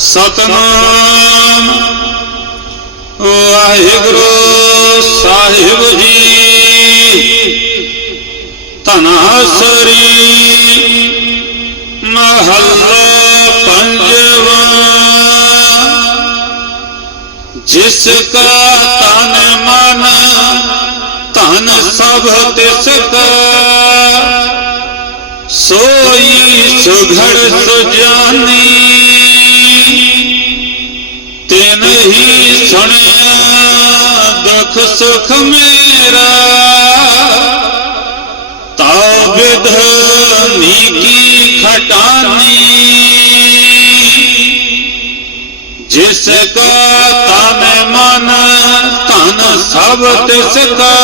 ਸਤਨਾਮ। ਵਾਹਿਗੁਰੂ ਸਾਹਿਬ ਜੀ। ਧਨਾਸਰੀ ਮਹੱਲਾ ਪੰਜਵਾ। ਜਿਸ ਕਾ ਤਨ ਮਨ, ਧਨ ਸਭ ਤਿਸ ਕਾ। ਸੋਈ ਸੁਘੜ ਸੁਜਾਨੀ। ਦੁਖ ਸੁਖ ਮੇਰਾ ਤਾ ਵਿਧ ਨੀਕੀ ਖਟਾਨੀ ਜਿਸ ਕਾ ਤਨ ਮਨ ਧਨ ਸਭ ਤਿਸ ਕਾ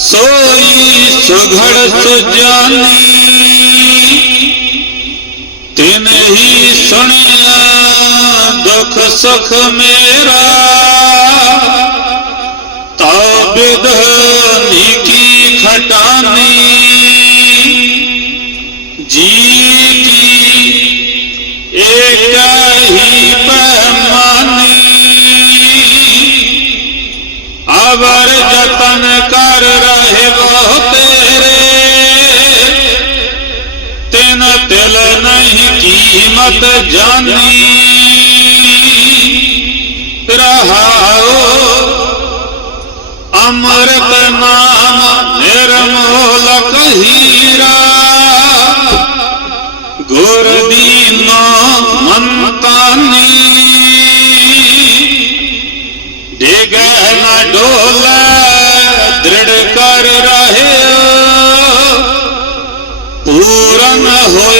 ਸੋਈ ਸੁਘੜ ਸੁਜਾਨੀ ਤਿਨ ਹੀ ਸੁਣਿਆ ਦੁਖ ਸੁਖ ਮੇਰਾ ਤਾ ਬਿਧ ਨੀਕੀ ਖਟਾਨੀ ਜੀ ਕੀ ਏਕ ਹੀ ਪੈਮਾਨੀ ਅਵਰ ਜਤਨ ਕਰ ਰਹੇ ਵੋ ਤੇਰੇ ਤਿਨ ਤਿਲ ਨਹੀਂ ਕੀਮਤ ਜਾਣੀ ਰਹਾਓ ਅੰਮ੍ਰਿਤ ਨਿਰਮੋਲਕ ਹੀਰਾ। ਗੁਰ ਦੀਨੋ ਮੰਤਾਨੀ ਡਿਗੈ ਨ ਡੋਲੇ, ਦ੍ਰਿੜ ਕਰ ਰਹੇ ਪੂਰਨ ਹੋਏ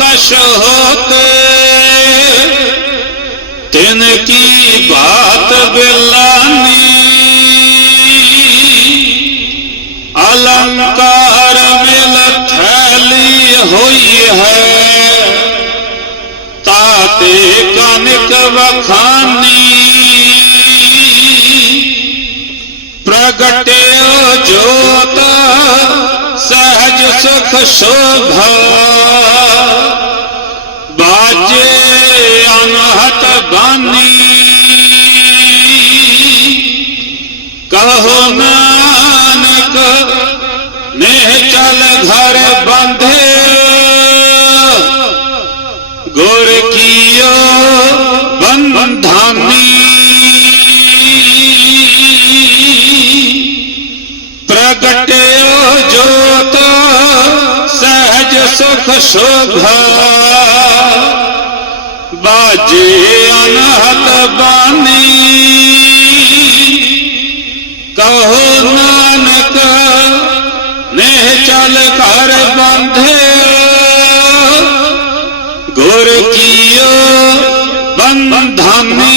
कश होते तिन की बात बिलानी अलंकार मिल थैली हुई है ताते कनक वखानी प्रगटे जोता ਸਹਜ ਸੁਖ ਸ਼ੋਭਾ। ਬਾਜੇ ਅਨਹਤ ਬਾਨੀ। ਕਹੋ ਨਾਨਕ ਨੇ ਚਲ ਘਰ ਬੰਧੇ। ਗੁਰ ਕੀਓ ਬੰਧਾਨੀ। ਪ੍ਰਗਟਿਓ ਸਹਜ ਸੁਖ ਬਾਜੇ ਅਨਹਤ ਬਾਣੀ। ਕਹੋ ਨਾਨਕ ਨੇ ਚਲ ਘਰ ਬੰਧੇ ਗੁਰ ਕੀਓ ਬੰਧਾਨੀ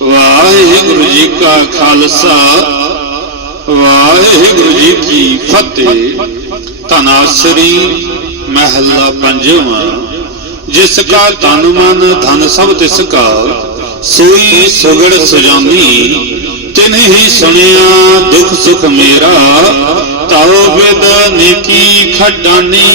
ਵਾਹਿਗੁਰੂ ਜੀ ਕਾ ਖਾਲਸਾ। ਵਾਹਿਗੁਰੂ ਜੀ ਕੀ ਫਤਿਹ। ਤਨਾਸਰੀ ਮਹਿਲਾ ਪੰਜਵਾਂ, ਜਿਸ ਕਾ ਤਨ ਮਨ ਧਨ ਸਭ ਤਿਸ ਕਾ ਸੋਈ ਸੁਗੜ ਸੁਜਾਨੀ ਤਿਨ ਹੀ ਸੁਣਿਆ ਦੁਖ ਸੁਖ ਮੇਰਾ, ਤਾਉ ਬਿਦ ਨੀਕੀ ਖਡਾਨੀ।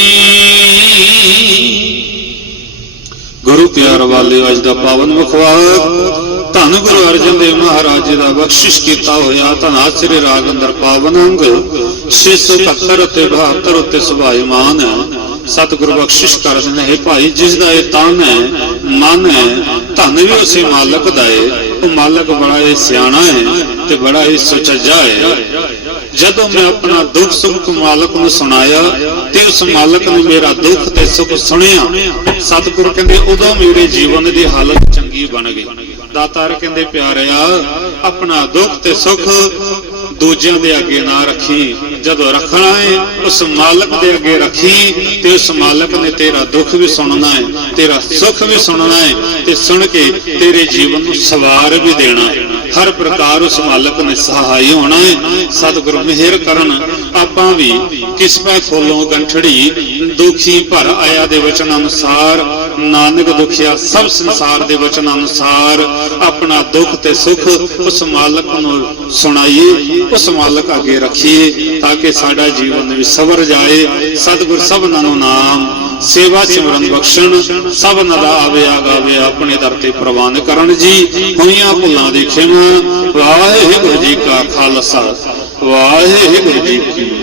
ਗੁਰੂ ਪਿਆਰ ਵਾਲੇ ਅੱਜ ਦਾ ਪਾਵਨ ਮੁਖਵਾਕ ਧੰਨ ਗੁਰੂ ਅਰਜਨ ਦੇਵ ਮਹਾਰਾਜ ਜੀ ਦਾ ਬਖਸ਼ਿਸ਼ ਕੀਤਾ ਹੋਇਆ ਧੰਨਾ ਸ੍ਰੀ ਰਾਗ ਅੰਦਰ ਪਾਵਨ ਅੰਗ 671 ਅਤੇ 72 ਉੱਤੇ ਸੁਭਾਇਮਾਨ ਹੈ ਬਖਸ਼ਿਸ਼ ਕਰਦੇ ਨੇ, ਹੈ ਭਾਈ, ਜਿਸ ਦਾ ਇਹ ਤਨ ਹੈ, ਮਨ ਹੈ, ਧਨ ਵੀ ਉਸੇ ਮਾਲਕ ਦਾ ਹੈ ਉਹ ਮਾਲਕ ਬੜਾ ਹੀ ਸਿਆਣਾ ਹੈ ਤੇ ਬੜਾ ਹੀ ਸੁਚੱਜਾ ਹੈ ਜਦੋਂ ਮੈਂ ਆਪਣਾ ਦੁੱਖ ਸੁੱਖ ਮਾਲਕ ਨੂੰ ਸੁਣਾਇਆ ਤੇ ਉਸ ਮਾਲਕ ਨੇ ਮੇਰਾ ਦੁੱਖ ਤੇ ਸੁੱਖ ਸੁਣਿਆ, ਸਤਿਗੁਰੂ ਕਹਿੰਦੇ, ਉਦੋਂ ਮੇਰੇ ਜੀਵਨ ਦੀ ਹਾਲਤ ਚੰਗੀ ਬਣ ਗਈ। ਦਾਤਾਰ ਕਹਿੰਦੇ ਪਿਆਰਿਆ ਆਪਣਾ ਦੁੱਖ ਤੇ ਸੁੱਖ ਦੂਜਿਆਂ ਦੇ ਅੱਗੇ ਨਾ ਰੱਖੀ। ਜਦੋਂ ਰੱਖਣਾ ਹੈ ਉਸ ਮਾਲਕ ਦੇ ਅੱਗੇ ਰੱਖੀ ਤੇ ਉਸ ਮਾਲਕ ਨੇ ਤੇਰਾ ਦੁੱਖ ਵੀ ਸੁਣਨਾ ਹੈ ਤੇਰਾ ਸੁੱਖ ਵੀ ਸੁਣਨਾ ਹੈ ਤੇ ਸੁਣ ਕੇ ਤੇਰੇ ਜੀਵਨ ਨੂੰ ਸਵਾਰ ਵੀ ਦੇਣਾ। ਹੈ ਹਰ ਪ੍ਰਕਾਰ ਉਸ ਮਾਲਕ ਨੇ ਸਹਾਈ ਹੋਣਾ ਹੈ ਸਤਿਗੁਰੂ ਮਿਹਰ ਕਰਨ। ਆਪਾਂ ਵੀ ਕਿਸਮੈ ਖੋਲੋਂ ਗੰਠੜੀ, ਦੁਖੀ ਭਰ ਆਇਆ ਦੇ ਵਚਨ ਅਨੁਸਾਰ, ਨਾਨਕ ਦੁਖਿਆ ਸਭ ਸੰਸਾਰ ਦੇ ਵਚਨ ਅਨੁਸਾਰ, ਆਪਣਾ ਦੁੱਖ ਤੇ ਸੁੱਖ ਉਸ ਮਾਲਕ ਨੂੰ ਸੁਣਾਈਏ। ਉਸ ਮਾਲਕ ਅੱਗੇ ਰੱਖੀਏ ਤਾਂ ਕਿ ਸਾਡਾ ਜੀਵਨ ਵੀ ਸਵਰ ਜਾਏ। ਸਤਿਗੁਰ ਸਭਨਾਂ ਨੂੰ ਨਾਮ, ਸੇਵਾ ਸਿਮਰਨ ਬਖਸ਼ਣ। ਸਭਨਾਂ ਦਾ ਆਵੇ ਆਗਾਵੇ ਆਪਣੇ ਦਰ ਤੇ ਪ੍ਰਵਾਨ ਕਰਨ ਜੀ। ਹੋਈਆਂ ਭੁੱਲਾਂ ਦੀ ਖਿਮਾ ਵਾਹਿਗੁਰੂ ਜੀ ਕਾ ਖਾਲਸਾ। ਵਾਹਿਗੁਰੂ ਜੀ ਕੀ